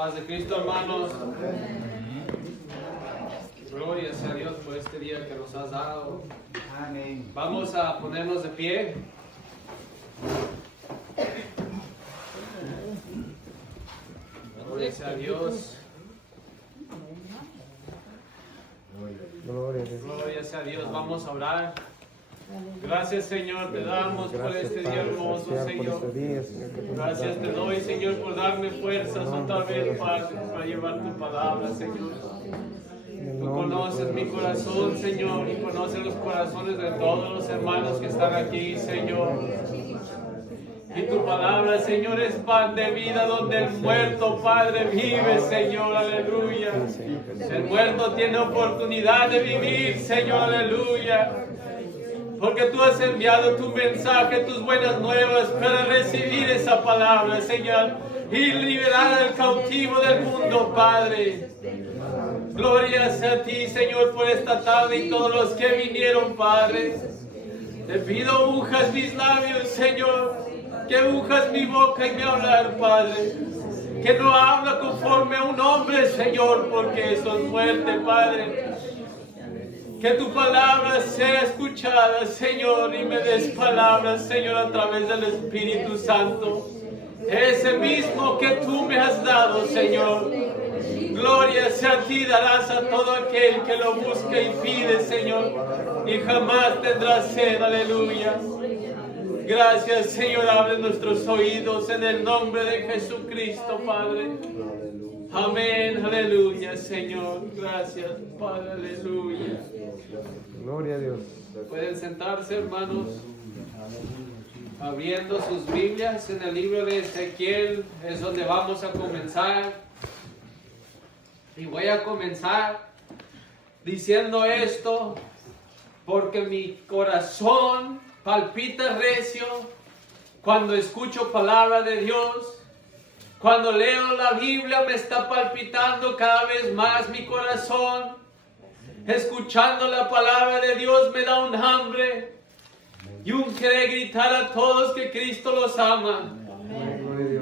Paz de Cristo, hermanos. Gloria sea a Dios por este día que nos has dado. Amén. Vamos a ponernos de pie. Gloria sea a Dios. Gloria sea a Dios. Vamos a orar. Gracias, Señor, te damos por este día hermoso, Señor. Gracias te doy, Señor, por darme fuerzas otra vez, Padre, para llevar tu palabra, Señor. Tú conoces mi corazón, Señor, y conoces los corazones de todos los hermanos que están aquí, Señor. Y tu palabra, Señor, es pan de vida donde el muerto, Padre, vive, Señor, aleluya. El muerto tiene oportunidad de vivir, Señor, aleluya. Porque tú has enviado tu mensaje, tus buenas nuevas para recibir esa palabra, Señor, y liberar al cautivo del mundo, Padre. Gloria sea a ti, Señor, por esta tarde y todos los que vinieron, Padre. Te pido unjas mis labios, Señor, que unjas mi boca y mi hablar, Padre. Que no habla conforme a un hombre, Señor, porque eso es muerte, Padre. Que tu palabra sea escuchada, Señor, y me des palabras, Señor, a través del Espíritu Santo. Ese mismo que tú me has dado, Señor. Gloria sea a ti, darás a todo aquel que lo busque y pide, Señor, y jamás tendrá sed, aleluya. Gracias, Señor, abre nuestros oídos en el nombre de Jesucristo, Padre. Amén, aleluya, Señor. Gracias, Padre, aleluya. Gloria a Dios. Pueden sentarse, hermanos, abriendo sus Biblias en el libro de Ezequiel, es donde vamos a comenzar. Y voy a comenzar diciendo esto, porque mi corazón palpita recio cuando escucho palabra de Dios. Cuando leo la Biblia me está palpitando cada vez más mi corazón. Escuchando la palabra de Dios me da un hambre y un querer gritar a todos que Cristo los ama.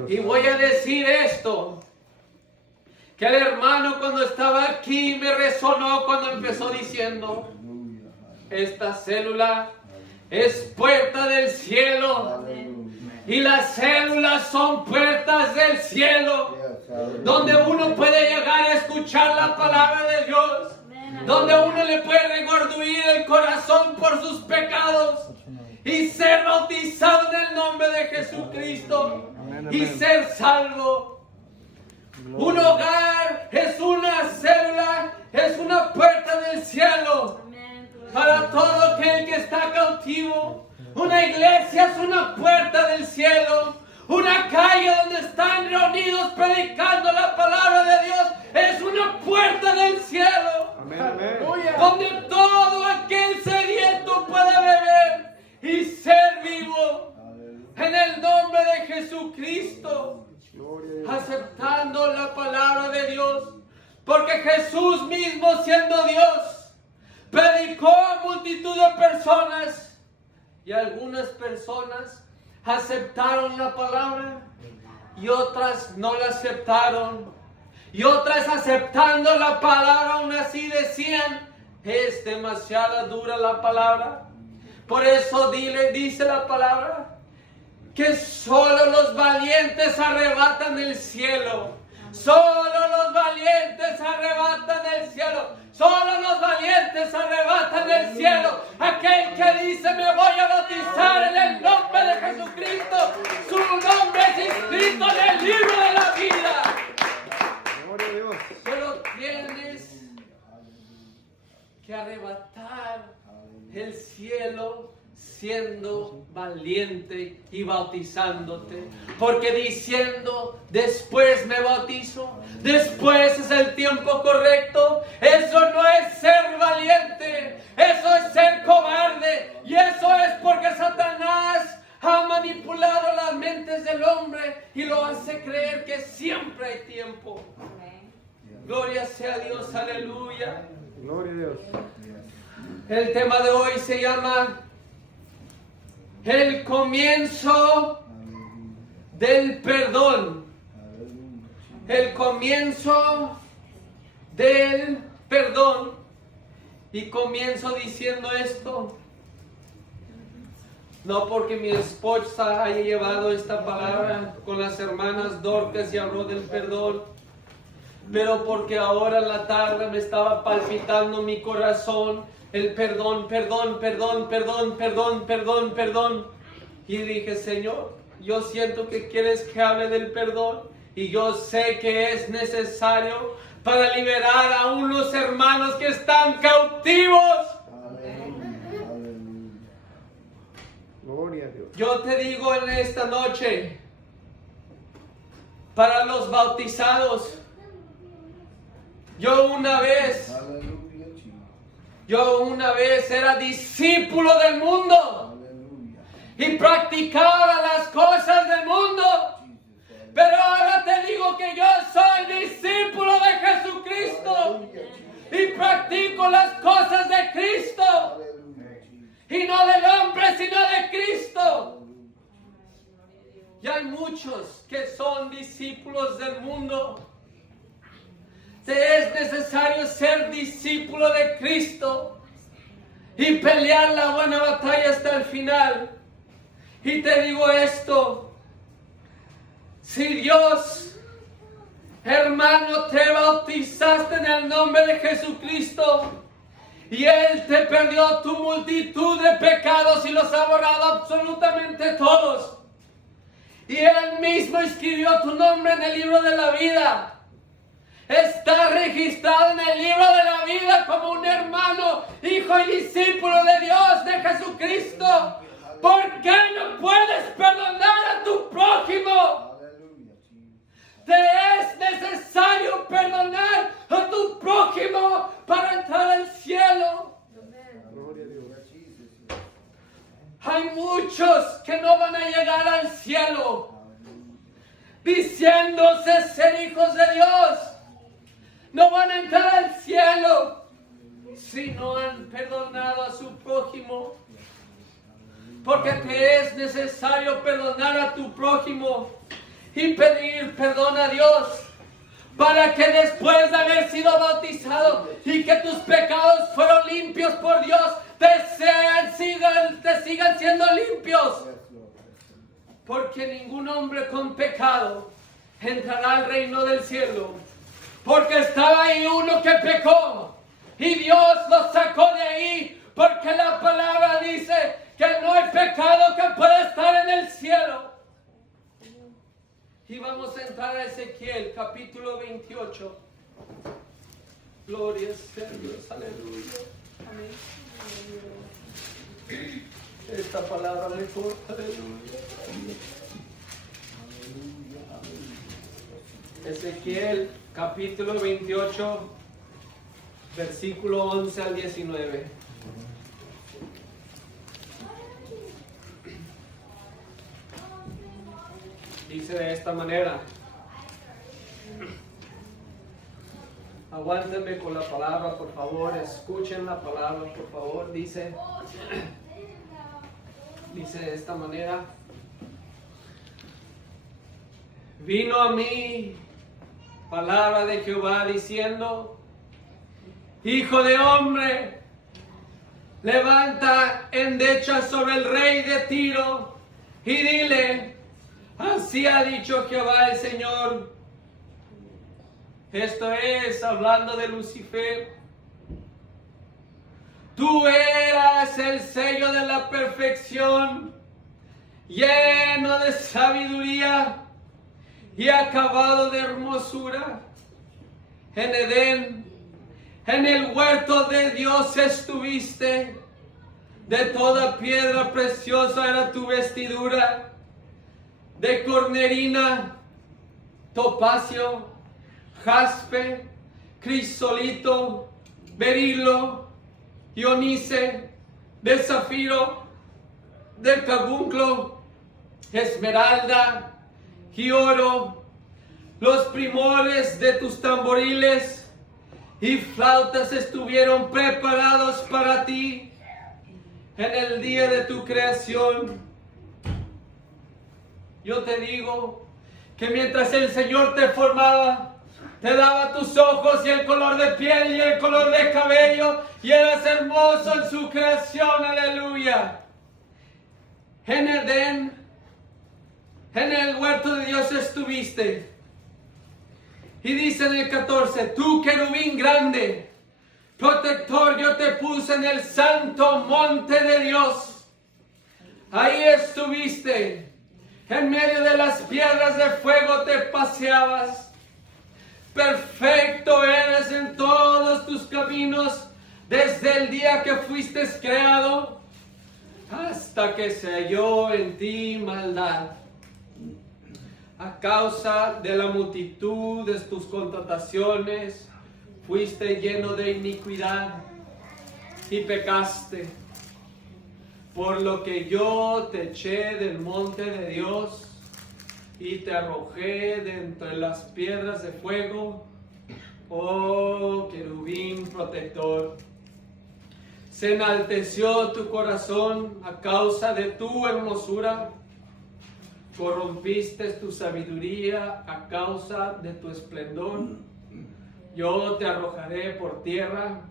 Y voy a decir esto, que el hermano cuando estaba aquí me resonó cuando empezó diciendo, esta célula es puerta del cielo. Y las células son puertas del cielo, donde uno puede llegar a escuchar la palabra de Dios, donde uno le puede regorduir el corazón por sus pecados y ser bautizado en el nombre de Jesucristo y ser salvo. Un hogar es una célula, es una puerta del cielo para todo aquel que está cautivo. Una iglesia es una puerta del cielo. Una calle donde están reunidos predicando la palabra de Dios es una puerta del cielo. Amén, amén. Donde todo aquel sediento puede beber y ser vivo. En el nombre de Jesucristo. Aceptando la palabra de Dios. Porque Jesús mismo, siendo Dios, predicó a multitud de personas. Y algunas personas aceptaron la palabra y otras no la aceptaron. Y otras aceptando la palabra aún así decían, es demasiado dura la palabra. Por eso dice la palabra que solo los valientes arrebatan el cielo. Solo los valientes arrebatan el cielo. Solo los valientes arrebatan el cielo. Aquel que dice me voy a bautizar en el nombre de Jesucristo. Su nombre es inscrito en el libro de la vida. Gloria a Dios. Pero tienes que arrebatar el cielo siendo valiente y bautizándote, porque diciendo después me bautizo, después es el tiempo correcto, eso no es ser valiente, eso es ser cobarde, y eso es porque Satanás ha manipulado las mentes del hombre y lo hace creer que siempre hay tiempo. Gloria sea a Dios, aleluya. Gloria a Dios. El tema de hoy se llama el comienzo del perdón. el comienzo del perdón. Y comienzo diciendo esto, no porque mi esposa haya llevado esta palabra con las hermanas Dorcas y habló del perdón, pero porque ahora en la tarde me estaba palpitando mi corazón el perdón, perdón, perdón, perdón, perdón, perdón, perdón. Y dije, Señor, yo siento que quieres que hable del perdón y yo sé que es necesario para liberar a unos hermanos que están cautivos. Gloria a Dios. Yo te digo en esta noche, para los bautizados, yo una vez era discípulo del mundo y practicaba las cosas del mundo. Pero ahora te digo que yo soy discípulo de Jesucristo y practico las cosas de Cristo y no del hombre sino de Cristo. Y hay muchos que son discípulos del mundo. Te es necesario ser discípulo de Cristo y pelear la buena batalla hasta el final. Y te digo esto. Si Dios, hermano, te bautizaste en el nombre de Jesucristo y Él te perdió tu multitud de pecados y los ha borrado absolutamente todos, y Él mismo escribió tu nombre en el libro de la vida, está registrado en el libro de la vida como un hermano, hijo y discípulo de Dios, de Jesucristo, ¿por qué no puedes perdonar a tu prójimo? Te es necesario perdonar a tu prójimo para entrar al cielo. Hay muchos que no van a llegar al cielo diciéndose ser hijos de Dios. No van a entrar al cielo si no han perdonado a su prójimo. Porque te es necesario perdonar a tu prójimo y pedir perdón a Dios para que después de haber sido bautizado y que tus pecados fueron limpios por Dios, te sigan siendo limpios. Porque ningún hombre con pecado entrará al reino del cielo. Porque estaba ahí uno que pecó y Dios lo sacó de ahí, porque la palabra dice que no hay pecado que pueda estar en el cielo. Y vamos a entrar a Ezequiel, capítulo 28. Gloria a Dios, aleluya. Amén. Esta palabra me corta, aleluya. Ezequiel, capítulo 28, versículo 11 al 19. Dice de esta manera. Aguántenme con la palabra, por favor. Escuchen la palabra, por favor. Dice de esta manera. Vino a mí palabra de Jehová diciendo: Hijo de hombre, levanta endecha sobre el rey de Tiro y dile: así ha dicho Jehová el Señor. Esto es hablando de Lucifer. Tú eras el sello de la perfección, lleno de sabiduría y acabado de hermosura. En Edén, en el huerto de Dios estuviste. De toda piedra preciosa era tu vestidura, de cornerina, topacio, jaspe, crisolito, berilo, ionice, de zafiro, de carbunclo, esmeralda y oro. Los primores de tus tamboriles y flautas estuvieron preparados para ti en el día de tu creación. Yo te digo que mientras el Señor te formaba, Te daba tus ojos y el color de piel y el color de cabello, y eras hermoso en su creación, aleluya. En Edén, en el huerto de Dios estuviste. Y dice en el 14, tú querubín grande, protector, yo te puse en el santo monte de Dios. Ahí estuviste, en medio de las piedras de fuego te paseabas. Perfecto eres en todos tus caminos, desde el día que fuiste creado, hasta que se halló en ti maldad. A causa de la multitud de tus contrataciones, fuiste lleno de iniquidad y pecaste. Por lo que yo te eché del monte de Dios y te arrojé de entre las piedras de fuego, oh querubín protector. Se enalteció tu corazón a causa de tu hermosura, corrompiste tu sabiduría a causa de tu esplendor. Yo te arrojaré por tierra,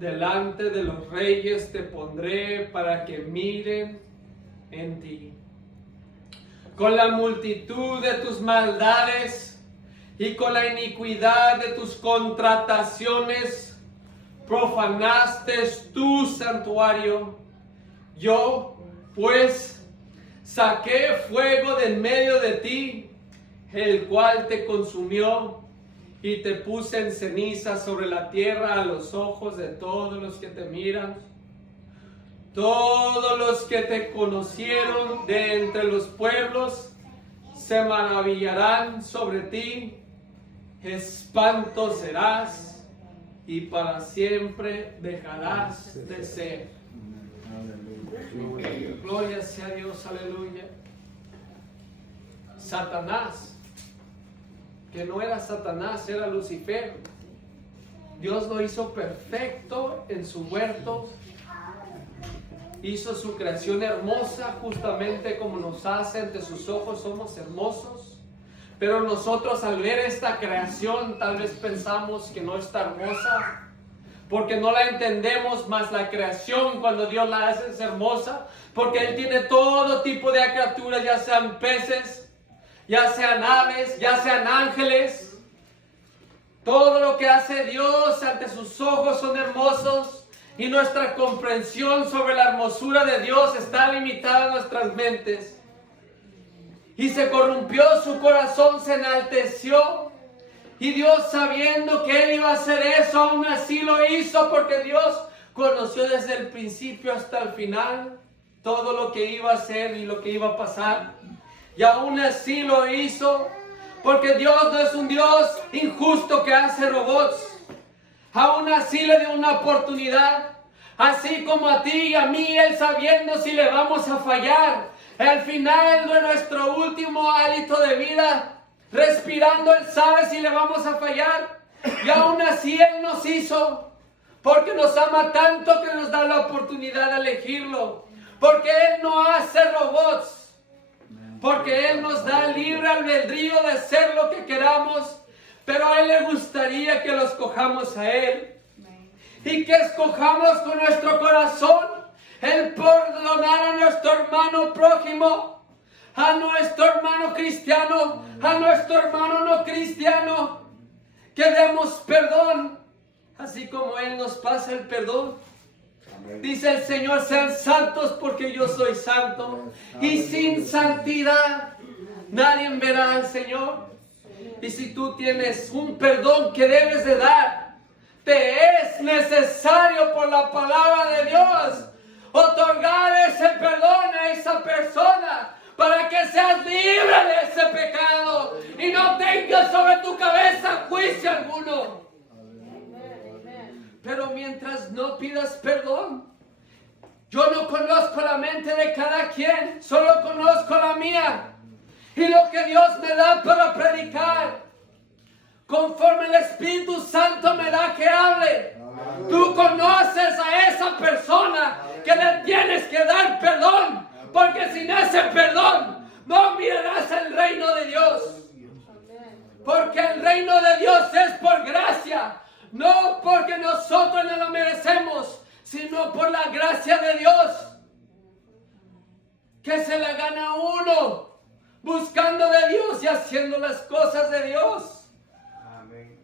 delante de los reyes te pondré para que miren en ti. Con la multitud de tus maldades y con la iniquidad de tus contrataciones, profanaste tu santuario. Yo, pues, saqué fuego de en medio de ti, el cual te consumió, y te puse en ceniza sobre la tierra a los ojos de todos los que te miran. Todos los que te conocieron de entre los pueblos se maravillarán sobre ti. Espanto serás y para siempre dejarás de ser. Gloria sea Dios, aleluya. Satanás, que no era Satanás, era Lucifer. Dios lo hizo perfecto en su huerto. Hizo su creación hermosa, justamente como nos hace ante sus ojos, somos hermosos. Pero nosotros al ver esta creación tal vez pensamos que no está hermosa, porque no la entendemos. Más la creación, cuando Dios la hace, es hermosa, porque Él tiene todo tipo de criaturas, ya sean peces, ya sean aves, ya sean ángeles. Todo lo que hace Dios ante sus ojos son hermosos. Y nuestra comprensión sobre la hermosura de Dios está limitada a nuestras mentes. Y se corrompió su corazón, se enalteció. Y Dios, sabiendo que Él iba a hacer eso, aún así lo hizo, porque Dios conoció desde el principio hasta el final todo lo que iba a hacer y lo que iba a pasar. Y aún así lo hizo, porque Dios no es un Dios injusto que hace robots. Aún así le dio una oportunidad, así como a ti y a mí, Él sabiendo si le vamos a fallar. Al final de nuestro último hálito de vida, respirando, Él sabe si le vamos a fallar. Y aún así Él nos hizo, porque nos ama tanto que nos da la oportunidad de elegirlo. Porque Él no hace robots, porque Él nos da libre albedrío de hacer lo que queramos. Pero a Él le gustaría que lo escojamos a Él. Y que escojamos con nuestro corazón el perdonar a nuestro hermano prójimo, a nuestro hermano cristiano, a nuestro hermano no cristiano. Que demos perdón, así como Él nos pasa el perdón. Dice el Señor, sean santos porque yo soy santo. Y sin santidad nadie verá al Señor. Y si tú tienes un perdón que debes de dar, te es necesario por la palabra de Dios otorgar ese perdón a esa persona para que seas libre de ese pecado y no tengas sobre tu cabeza juicio alguno. Pero mientras no pidas perdón, yo no conozco la mente de cada quien, solo conozco la mía. Y lo que Dios me da para predicar, conforme el Espíritu Santo me da que hable. Tú conoces a esa persona que le tienes que dar perdón, porque sin ese perdón no mirarás el reino de Dios. Por Porque el reino de Dios es por gracia, no porque nosotros no lo merecemos, sino por la gracia de Dios, que se la gana uno, buscando de Dios y haciendo las cosas de Dios. Amén.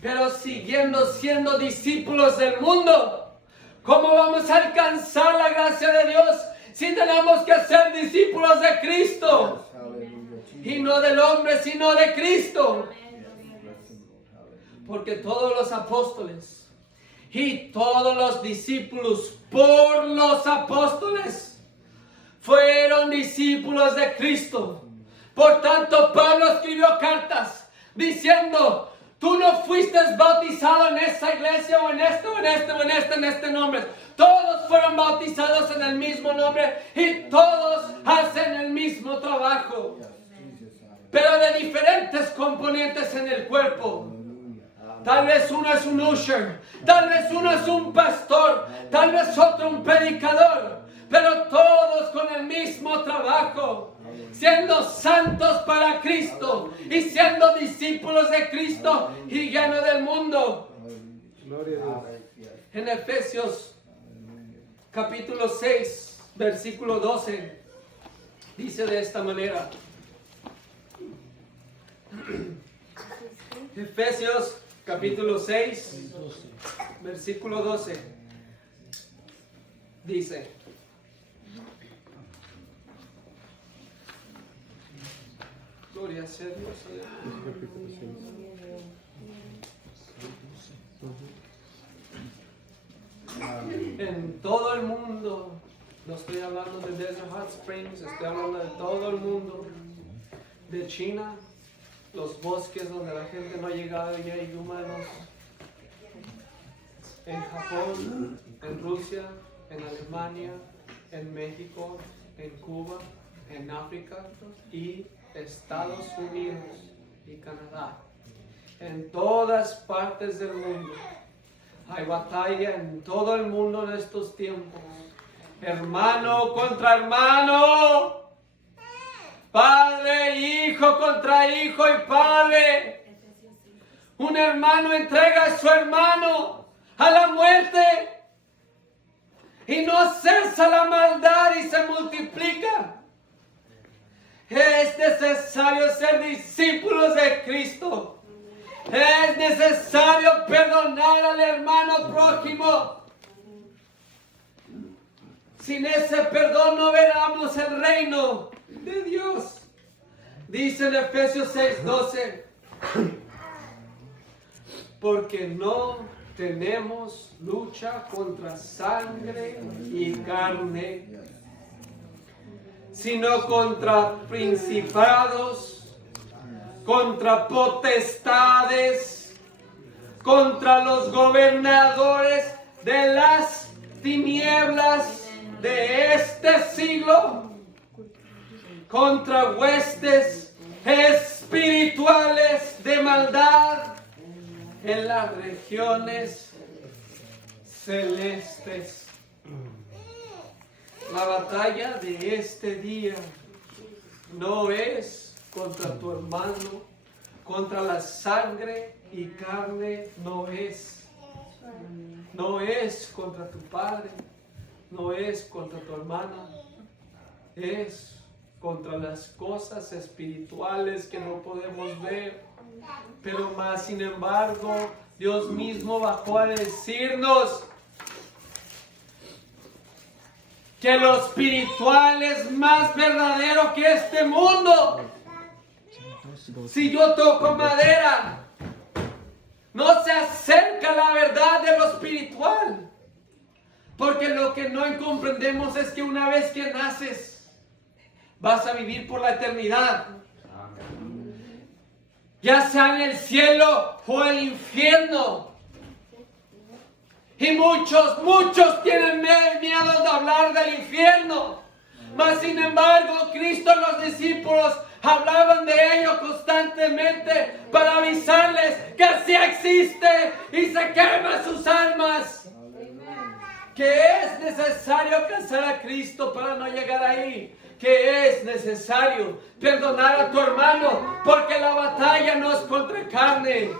Pero siguiendo siendo discípulos del mundo, ¿cómo vamos a alcanzar la gracia de Dios si tenemos que ser discípulos de Cristo? Y no del hombre, sino de Cristo. Porque todos los apóstoles y todos los discípulos por los apóstoles fueron discípulos de Cristo. Por tanto, Pablo escribió cartas diciendo: tú no fuiste bautizado en esta iglesia o en este nombre. Todos fueron bautizados en el mismo nombre y todos hacen el mismo trabajo, pero de diferentes componentes en el cuerpo. Tal vez uno es un usher, tal vez uno es un pastor, tal vez otro un predicador, pero todos con el mismo trabajo, siendo santos para Cristo y siendo discípulos de Cristo y llenos del mundo. Gloria a Dios. En Efesios capítulo 6, versículo 12, dice de esta manera. Efesios capítulo 6, versículo 12, dice: gloria sea Dios. En todo el mundo, no estoy hablando de Desert Hot Springs, estoy hablando de todo el mundo, de China, los bosques donde la gente no ha llegado y hay humanos, en Japón, en Rusia, en Alemania, en México, en Cuba, en África y Estados Unidos y Canadá. En todas partes del mundo hay batalla, en todo el mundo en estos tiempos. Hermano contra hermano, padre, hijo contra hijo y padre. Un hermano entrega a su hermano a la muerte y no cesa la maldad y se multiplica. Es necesario ser discípulos de Cristo. Es necesario perdonar al hermano prójimo. Sin ese perdón no veremos el reino de Dios. Dice en Efesios 6:12: porque no tenemos lucha contra sangre y carne, sino contra principados, contra potestades, contra los gobernadores de las tinieblas de este siglo, contra huestes espirituales de maldad en las regiones celestes. La batalla de este día no es contra tu hermano, contra la sangre y carne, no es contra tu padre, no es contra tu hermana, es contra las cosas espirituales que no podemos ver. Pero más sin embargo, Dios mismo bajó a decirnos que lo espiritual es más verdadero que este mundo. Si yo toco madera, no se acerca la verdad de lo espiritual. Porque lo que no comprendemos es que una vez que naces, vas a vivir por la eternidad. Ya sea en el cielo o el infierno. Y muchos tienen miedo de hablar del infierno. Mas sin embargo, Cristo y los discípulos hablaban de ello constantemente para avisarles que sí existe y se queman sus almas. que es necesario alcanzar a Cristo para no llegar ahí, que es necesario perdonar a tu hermano, porque la batalla no es contra carne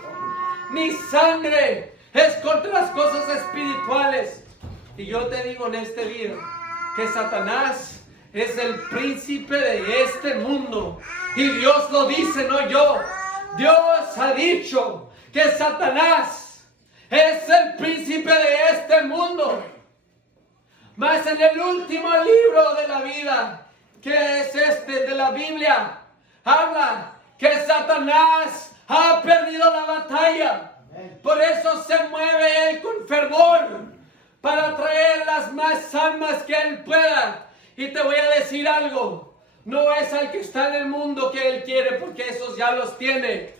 ni sangre, es contra las cosas espirituales. Y yo te digo en este día que Satanás es el príncipe de este mundo, y Dios lo dice, no yo. Dios ha dicho que Satanás es el príncipe de este mundo. Mas en el último libro de la vida, que es de la Biblia, habla que Satanás ha perdido la batalla. Por eso se mueve él con fervor para traer las más almas que él pueda. Y te voy a decir algo, no es al que está en el mundo que él quiere, porque esos ya los tiene.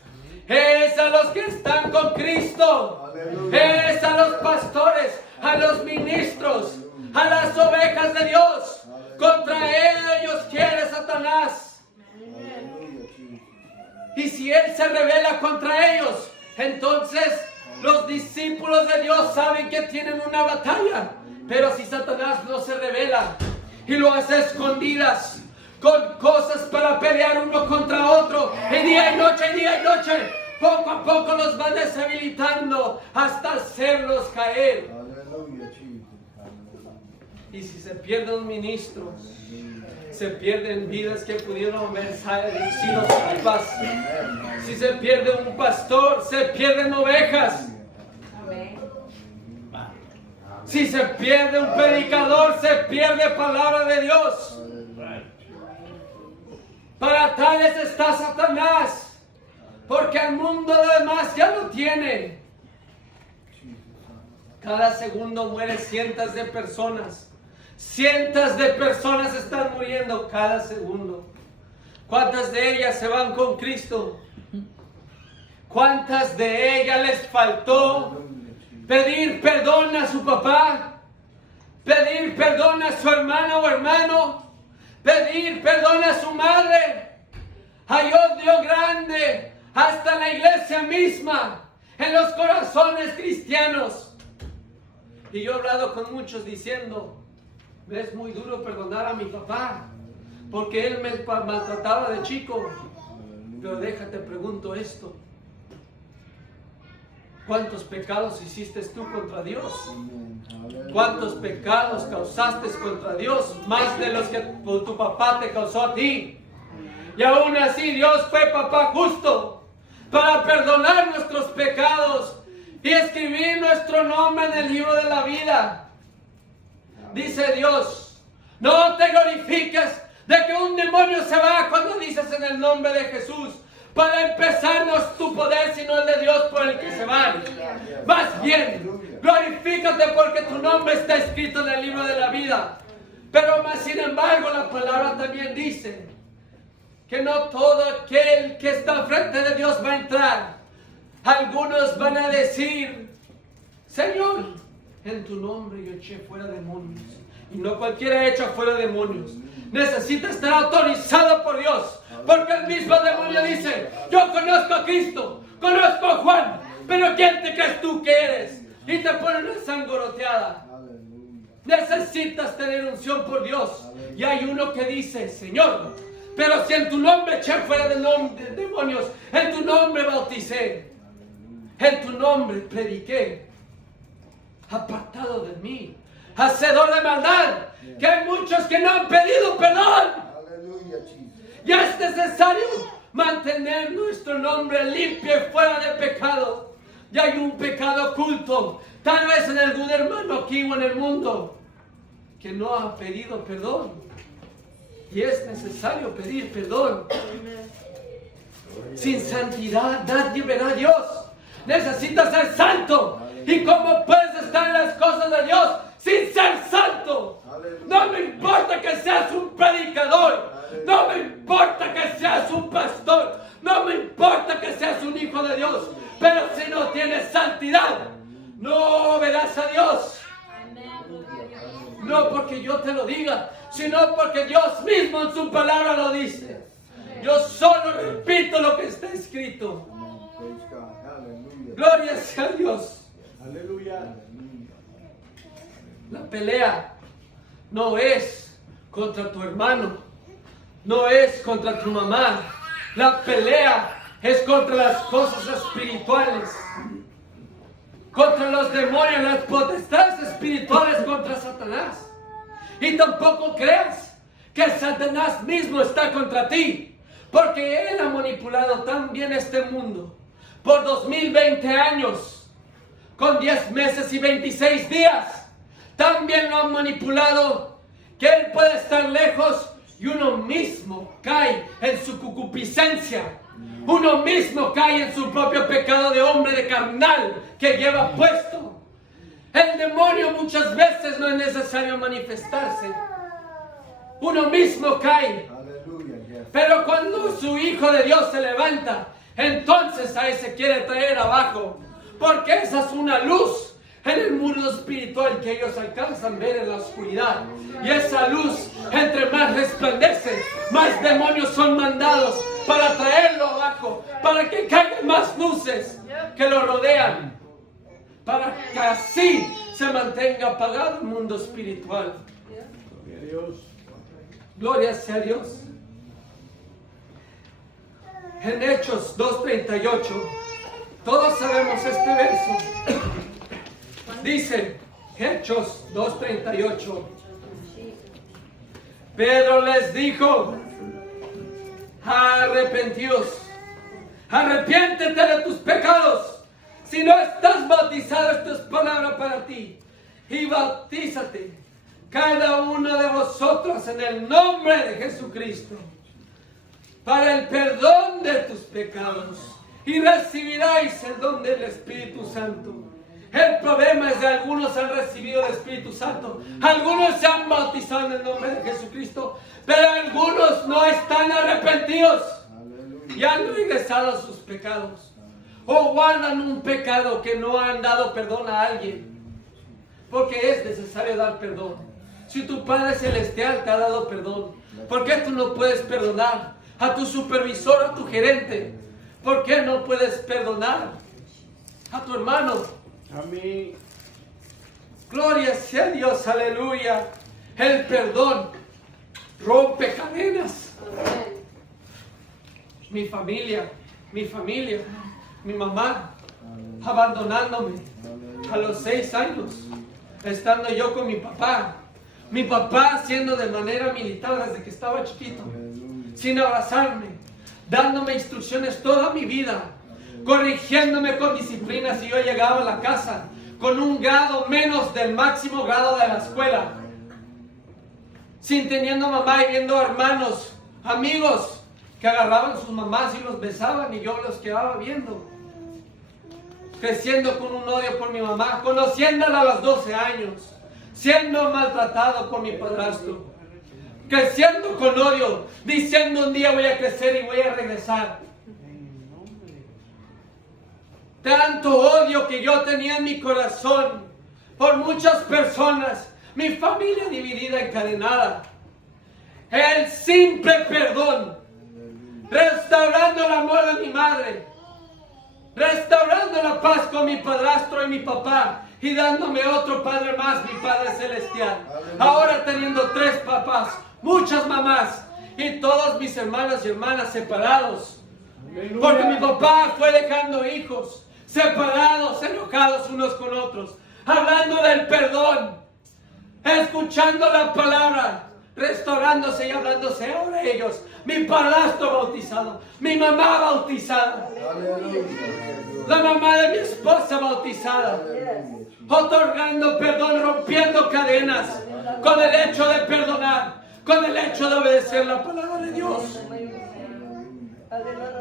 Es a los que están con Cristo. Aleluya. Es a los pastores, a los ministros, a las ovejas de Dios. Aleluya. Contra ellos quiere Satanás. Aleluya. Y si él se revela contra ellos, entonces los discípulos de Dios saben que tienen una batalla. Pero si Satanás no se revela y lo hace a escondidas, con cosas para pelear uno contra otro, y día y noche, poco a poco los va deshabilitando hasta hacerlos caer. Y si se pierden ministros, se pierden vidas que pudieron haber sido salvas. Si se pierde un pastor, se pierden ovejas. Si se pierde un predicador, se pierde palabra de Dios. Para tales está Satanás, porque el mundo además ya lo tiene. Cada segundo mueren cientos de personas. Cientos de personas están muriendo cada segundo. ¿Cuántas de ellas se van con Cristo? ¿Cuántas de ellas les faltó pedir perdón a su papá? Pedir perdón a su hermano o hermano. Pedir perdón a su madre. Hay odio grande hasta la iglesia misma, en los corazones cristianos. Y yo he hablado con muchos diciendo, me es muy duro perdonar a mi papá, porque él me maltrataba de chico. Pero déjate, pregunto esto. ¿Cuántos pecados hiciste tú contra Dios? ¿Cuántos pecados causaste contra Dios? Más de los que tu papá te causó a ti. Y aún así Dios fue papá justo para perdonar nuestros pecados y escribir nuestro nombre en el libro de la vida. Dice Dios, no te glorifiques de que un demonio se va cuando dices en el nombre de Jesús. Para empezar no es tu poder, sino el de Dios por el que se va. Más bien, glorifícate porque tu nombre está escrito en el libro de la vida. Pero más sin embargo la palabra también dice que no todo aquel que está frente de Dios va a entrar. Algunos van a decir, Señor, en tu nombre yo eché fuera demonios. Y no cualquiera echa fuera demonios. Necesita estar autorizado por Dios. Porque el mismo demonio dice, yo conozco a Cristo, conozco a Juan, pero ¿quién te crees tú que eres? Y te pone una sangoloteada. Necesitas tener unción por Dios. Y hay uno que dice, Señor, pero si en tu nombre eché fuera de demonios, en tu nombre bauticé, en tu nombre prediqué, apartado de mí, hacedor de maldad, que hay muchos que no han pedido perdón. Ya es necesario mantener nuestro nombre limpio y fuera de pecado. Ya hay un pecado oculto, tal vez en algún hermano aquí o en el mundo, que no ha pedido perdón. Y es necesario pedir perdón. Sin santidad nadie verá a Dios. Necesitas ser santo. ¿Y cómo puedes estar en las cosas de Dios sin ser santo? No me importa que seas un predicador. No me importa que seas un pastor. No me importa que seas un hijo de Dios. Pero si no tienes santidad, no verás a Dios. No porque yo te lo diga, sino porque Dios mismo en su palabra lo dice. Yo solo repito lo que está escrito. Gloria sea a Dios. Aleluya. La pelea no es contra tu hermano, no es contra tu mamá. La pelea es contra las cosas espirituales, contra los demonios, las potestades espirituales, contra Satanás. Y tampoco creas que Satanás mismo está contra ti, porque él ha manipulado tan bien este mundo por 2020 años, con 10 meses y 26 días. También lo han manipulado que él puede estar lejos y uno mismo cae en su concupiscencia. Uno mismo cae en su propio pecado de hombre, de carnal que lleva puesto. El demonio muchas veces no es necesario manifestarse. Uno mismo cae. Pero cuando su Hijo de Dios se levanta, entonces a ese quiere traer abajo. Porque esa es una luz en el mundo espiritual que ellos alcanzan a ver en la oscuridad. Y esa luz, entre más resplandece, más demonios son mandados para traerlo abajo, para que caigan más luces que lo rodean, para que así se mantenga apagado el mundo espiritual. Gloria a Dios. Gloria sea a Dios. En Hechos 2:38, todos sabemos este verso. Dice, Hechos 2:38, Pedro les dijo, arrepentidos, arrepiéntete de tus pecados. Si no estás bautizado, esto es palabra para ti. Y bautízate cada uno de vosotros en el nombre de Jesucristo para el perdón de tus pecados, y recibiráis el don del Espíritu Santo. El problema es que algunos han recibido el Espíritu Santo, algunos se han bautizado en el nombre de Jesucristo, pero algunos no están arrepentidos y han regresado a sus pecados, o guardan un pecado que no han dado perdón a alguien, porque es necesario dar perdón. Si tu Padre Celestial te ha dado perdón, ¿por qué tú no puedes perdonar a tu supervisor, a tu gerente? ¿Por qué no puedes perdonar a tu hermano? Amén. Gloria sea a Dios, aleluya. El perdón rompe cadenas. Mi familia, mi mamá, abandonándome a los 6 años, estando yo con mi papá haciendo de manera militar desde que estaba chiquito, sin abrazarme, dándome instrucciones toda mi vida, corrigiéndome con disciplina si yo llegaba a la casa con un grado menos del máximo grado de la escuela, sin teniendo mamá y viendo hermanos, amigos que agarraban sus mamás y los besaban y yo los quedaba viendo, creciendo con un odio por mi mamá, conociéndola a los 12 años, siendo maltratado por mi padrastro, creciendo con odio, diciendo un día voy a crecer y voy a regresar. Tanto odio que yo tenía en mi corazón por muchas personas, mi familia dividida, encadenada. El simple perdón, restaurando el amor de mi madre, restaurando la paz con mi padrastro y mi papá, y dándome otro padre más, mi Padre Celestial. Ahora teniendo 3 papás, muchas mamás, y todos mis hermanos y hermanas separados, porque mi papá fue dejando hijos separados, enojados unos con otros, hablando del perdón, escuchando la palabra, restaurándose y hablándose ahora ellos, mi padrastro bautizado, mi mamá bautizada, la mamá de mi esposa bautizada, otorgando perdón, rompiendo cadenas con el hecho de perdonar, con el hecho de obedecer la palabra de Dios.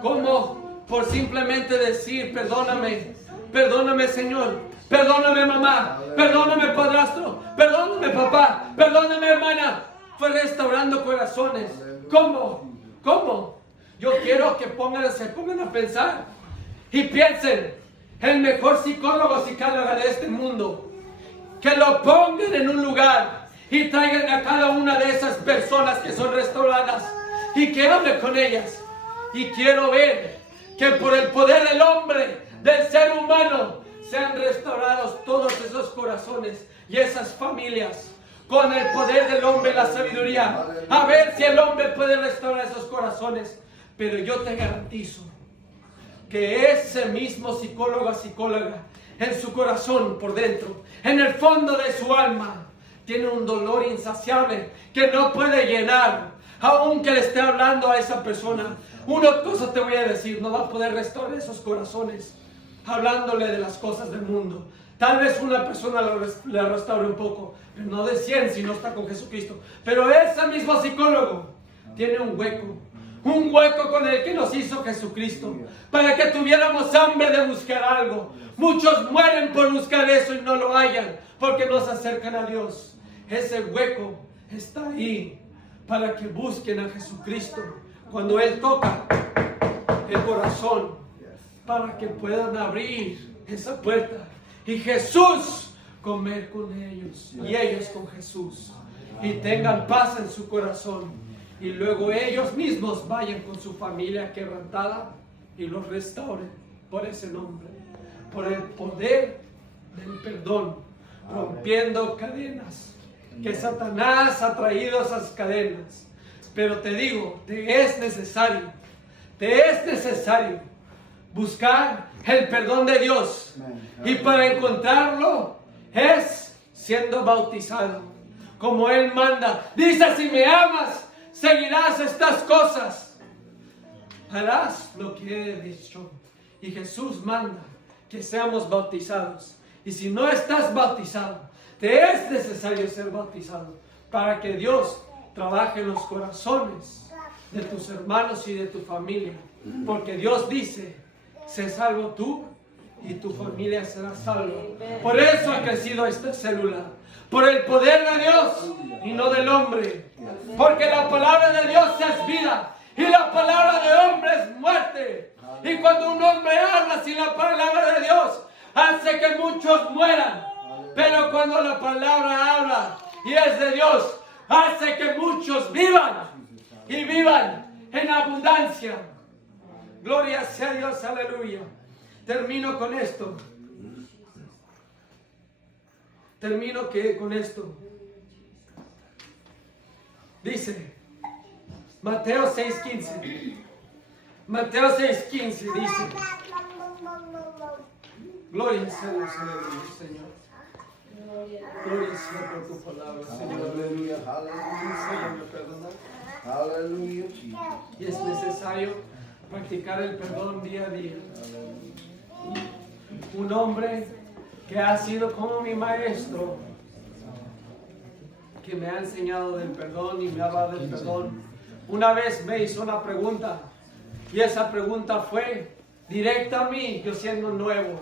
¿Cómo? Por simplemente decir, perdóname, perdóname Señor, perdóname mamá, perdóname padrastro, perdóname papá, perdóname hermana. Fue restaurando corazones. ¿Cómo? ¿Cómo? Yo quiero que se pongan a pensar y piensen, el mejor psicólogo, psicóloga de este mundo, que lo pongan en un lugar y traigan a cada una de esas personas que son restauradas y que hable con ellas. Y quiero ver que por el poder del hombre, del ser humano, sean restaurados todos esos corazones y esas familias con el poder del hombre y la sabiduría. A ver si el hombre puede restaurar esos corazones. Pero yo te garantizo que ese mismo psicólogo o psicóloga en su corazón por dentro, en el fondo de su alma, tiene un dolor insaciable que no puede llenar, aunque le esté hablando a esa persona. Una cosa te voy a decir, no va a poder restaurar esos corazones hablándole de las cosas del mundo. Tal vez una persona le restaure un poco, pero no de 100 si no está con Jesucristo. Pero ese mismo psicólogo tiene un hueco con el que nos hizo Jesucristo, para que tuviéramos hambre de buscar algo. Muchos mueren por buscar eso y no lo hallan, porque no se acercan a Dios. Ese hueco está ahí para que busquen a Jesucristo cuando Él toca el corazón, para que puedan abrir esa puerta y Jesús comer con ellos y ellos con Jesús, y tengan paz en su corazón, y luego ellos mismos vayan con su familia quebrantada y los restauren por ese nombre, por el poder del perdón, rompiendo cadenas que Satanás ha traído, esas cadenas. Pero te digo, te es necesario buscar el perdón de Dios, y para encontrarlo es siendo bautizado como Él manda. Dice: si me amas, seguirás estas cosas, harás lo que he dicho. Y Jesús manda que seamos bautizados. Y si no estás bautizado, te es necesario ser bautizado para que Dios trabaje en los corazones de tus hermanos y de tu familia. Porque Dios dice: sé salvo tú y tu familia será salva. Por eso ha crecido esta célula, por el poder de Dios y no del hombre. Porque la palabra de Dios es vida y la palabra de hombre es muerte. Y cuando un hombre habla sin la palabra de Dios, hace que muchos mueran. Pero cuando la palabra habla y es de Dios, hace que muchos vivan, y vivan en abundancia. Gloria sea Dios, aleluya. Termino con esto. Dice Mateo 6:15. Mateo 6:15 dice: gloria sea Dios, aleluya, Señor. Gloria sea por tu palabra, Señor, aleluya. Enséñame a perdonar. Aleluya. Y es necesario practicar el perdón día a día. Un hombre que ha sido como mi maestro, que me ha enseñado del perdón y me ha hablado del perdón, una vez me hizo una pregunta, y esa pregunta fue directa a mí, yo siendo nuevo.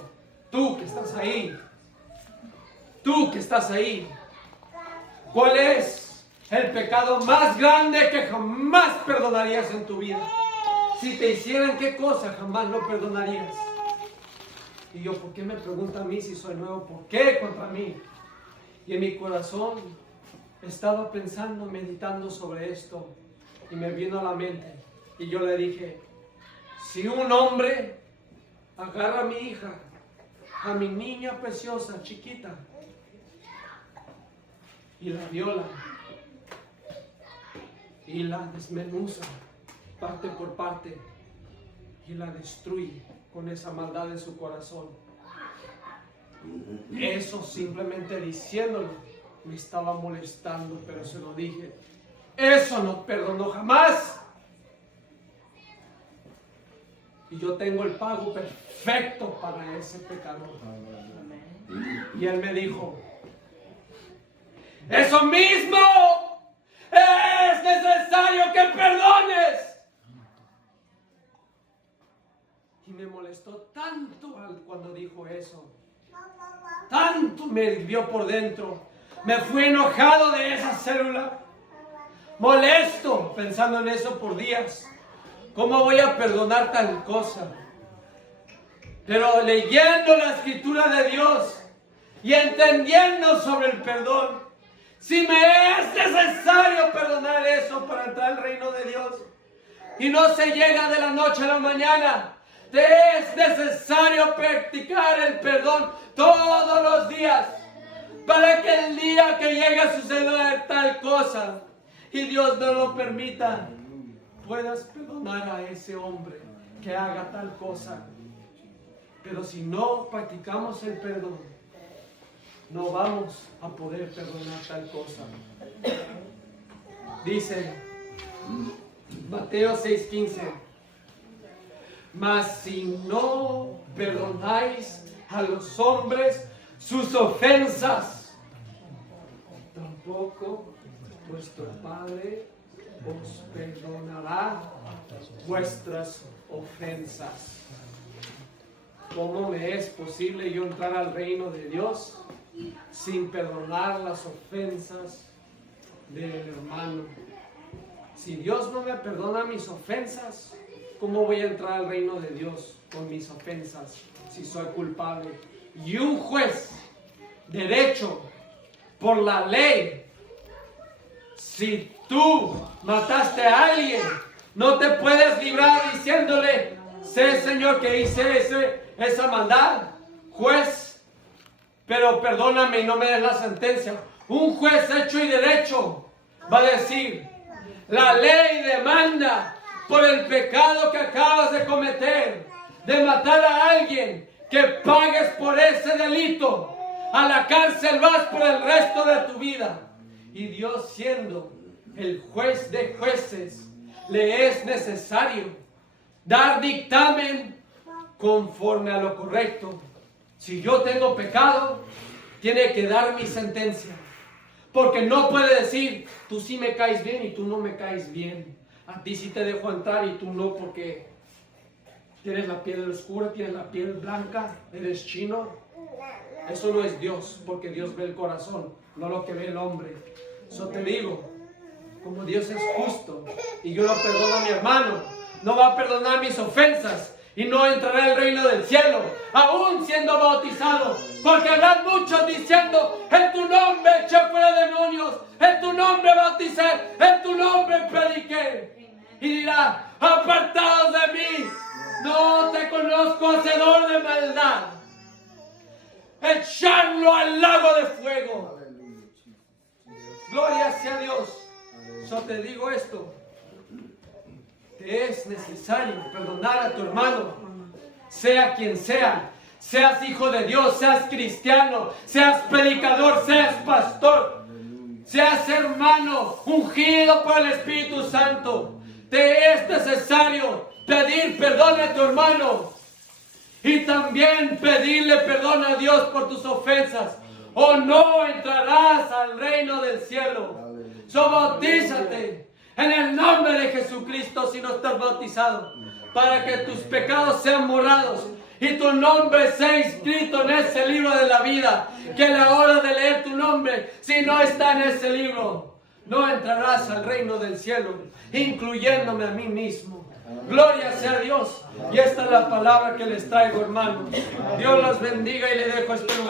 Tú que estás ahí, ¿cuál es el pecado más grande que jamás perdonarías en tu vida? Si te hicieran qué cosa, jamás lo perdonarías. Y yo, ¿por qué me pregunta a mí si soy nuevo? ¿Por qué contra mí? Y en mi corazón estaba pensando, meditando sobre esto, y me vino a la mente. Y yo le dije: si un hombre agarra a mi hija, a mi niña preciosa, chiquita, y la viola, y la desmenuza parte por parte, y la destruye con esa maldad en su corazón, eso simplemente diciéndolo me estaba molestando, pero se lo dije. Eso no perdonó jamás. Y yo tengo el pago perfecto para ese pecador. Y él me dijo: eso mismo es necesario que perdones. Y me molestó tanto cuando dijo eso. Tanto me hirvió por dentro. Me fui enojado de esa célula. Molesto, pensando en eso por días. ¿Cómo voy a perdonar tal cosa? Pero leyendo la escritura de Dios y entendiendo sobre el perdón, si me es necesario perdonar eso para entrar al reino de Dios, y no se llega de la noche a la mañana, te es necesario necesario practicar el perdón todos los días, para que el día que llegue a suceder tal cosa, y Dios no lo permita, puedas perdonar a ese hombre que haga tal cosa. Pero si no practicamos el perdón, no vamos a poder perdonar tal cosa. Dice Mateo 6:15: mas si no perdonáis a los hombres sus ofensas, tampoco vuestro Padre os perdonará vuestras ofensas. ¿Cómo me es posible yo entrar al reino de Dios sin perdonar las ofensas del hermano? Si Dios no me perdona mis ofensas, ¿cómo voy a entrar al reino de Dios con mis ofensas si soy culpable? Y un juez derecho por la ley, si tú mataste a alguien, no te puedes librar diciéndole: sé, Señor, que hice esa maldad, juez, pero perdóname y no me des la sentencia. Un juez hecho y derecho va a decir: la ley demanda, por el pecado que acabas de cometer, de matar a alguien, que pagues por ese delito. A la cárcel vas por el resto de tu vida. Y Dios, siendo el juez de jueces, le es necesario dar dictamen conforme a lo correcto. Si yo tengo pecado, tiene que dar mi sentencia. Porque no puede decir: tú sí me caes bien y tú no me caes bien. A ti sí te dejo entrar y tú no, porque tienes la piel oscura, tienes la piel blanca, eres chino. Eso no es Dios, porque Dios ve el corazón, no lo que ve el hombre. Eso te digo, como Dios es justo y yo lo perdono a mi hermano, no va a perdonar mis ofensas y no entraré al reino del cielo, aún siendo bautizado. Porque habrán muchos diciendo: en tu nombre eché fuera demonios, en tu nombre bauticé, en tu nombre prediqué. Y dirá: apartados de mí, no te conozco, hacedor de maldad. Echarlo al lago de fuego. Gloria sea Dios. Yo te digo esto: te es necesario perdonar a tu hermano, sea quien sea. Seas hijo de Dios, seas cristiano, seas predicador, seas pastor, seas hermano ungido por el Espíritu Santo. Te es necesario pedir perdón a tu hermano y también pedirle perdón a Dios por tus ofensas, o no entrarás al reino del cielo. So, bautízate en el nombre de Jesucristo si no estás bautizado, para que tus pecados sean borrados y tu nombre sea inscrito en ese libro de la vida. Que a la hora de leer tu nombre, si no está en ese libro, no entrarás al reino del cielo, incluyéndome a mí mismo. Gloria sea a Dios. Y esta es la palabra que les traigo, hermanos. Dios los bendiga y le dejo este lugar.